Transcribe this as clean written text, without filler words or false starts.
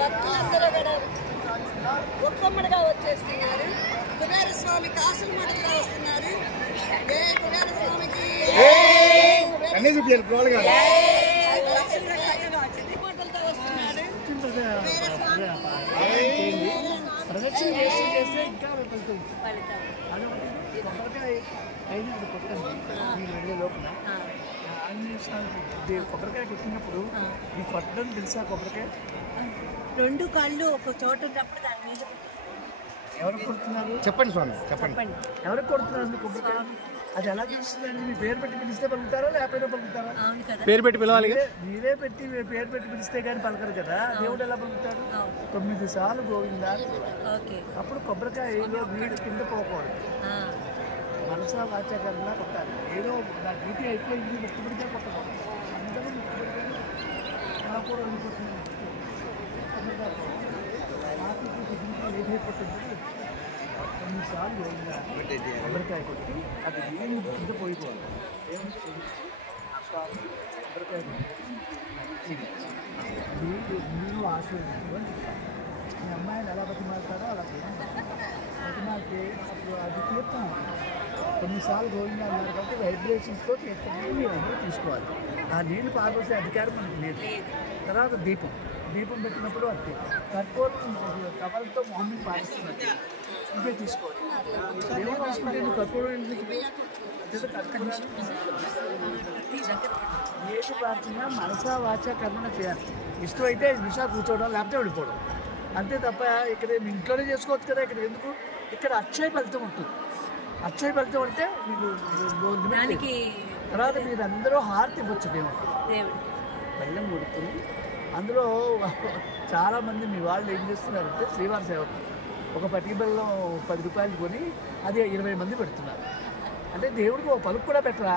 భక్తులందరూ కూడా ఒక్కమ్మడిగా వచ్చేస్తున్నారు. కుమారస్వామి కాసుల మడుగులో వస్తున్నారు. కుమారస్వామికి పూటలతో వస్తున్నారు. ప్రదక్షిణ చేస్తే ఇంకా వెళ్తుంది. కొబ్బరికాయ అయినా అది కొట్టండి మీరు వెళ్ళే లోపల కొబ్బరికాయ కొట్టినప్పుడు మీకు కొట్టడం తెలుసా? కొబ్బరికాయ రెండు కాళ్ళు ఒక చోట ఉన్నప్పుడు దాని మీద ఎవరికి కొడుతున్నారు? చెప్పండి స్వామి, చెప్పండి. ఎవరికి కొడుతున్నారు కొబ్బరికాయ? అది ఎలా చూస్తుందండి? మీ పేరు పెట్టి పిలిస్తే పలుకుతారా లేకపోతే పలుకుతారా? పేరు పెట్టి పిలవాలి. మీరే పెట్టి పేరు పెట్టి పిలిస్తే కానీ పలకరు కదా. దేవుడు ఎలా పలుకుతాడు? 9 సార్లు గోవిందా. అప్పుడు కొబ్బరికాయలో నీళ్ళు కింద పోకూడదు. మనసా వాచాకరంగా కొట్టాలి. ఏదో నా డ్యూటీ అయిపోయింది ముక్కుబడిగా కొట్టకూడదు. అందరూ ముక్కుబడిగా అలా కూడా వెళ్ళిపోతుంది. ఏదైపోతుంది 9 సార్లు గోవిందా కొబ్బరికాయ కొట్టి అది నీళ్ళు కింద పోయిపోవాలి. కొబ్బరికాయ నీళ్ళు ఆశీర్వదించుకొని మీ అమ్మాయిని ఎలా బతిమాలుతారో అలా బతిమాలితే అప్పుడు అది తీర్థం. కొన్నిసార్లు గోవిందా అన్నారు కాబట్టి వైబ్రేషన్స్తో మీరు అందరూ తీసుకోవాలి. ఆ నీళ్లు పాల్గొసే అధికారం మనకు లేదు. తర్వాత దీపం పెట్టినప్పుడు అది కర్పూరం కవలతో మొహం పాటిస్తున్నట్టు ఇవే తీసుకోవాలి. ఏమో తీసుకుంటే నువ్వు కర్పూరం ఏది ప్రార్థన మనసా వాచ కర్మణ చేయాలి. ఇష్టమైతే 5 నిమిషాలు కూర్చోవడం లేకపోతే వెళ్ళిపోవడం అంతే తప్ప ఇక్కడ ఇంట్లోనే చేసుకోవచ్చు కదా. ఇక్కడ ఎందుకు? ఇక్కడ అక్షయ ఫలితం ఉంటుంది. అక్షయ ఫలితం అంటే మీకు తర్వాత మీరు అందరూ హారతి ఇవ్వచ్చు. దేవుడు బెల్లం కొడుతుంది. అందులో చాలామంది మీ వాళ్ళు ఏం చేస్తున్నారంటే శ్రీవారి సేవకు ఒక పట్టి బెల్లం 10 రూపాయలు కొని అది 20 మంది పెడుతున్నారు. అంటే దేవుడికి ఒక పలుకు కూడా పెట్టరా?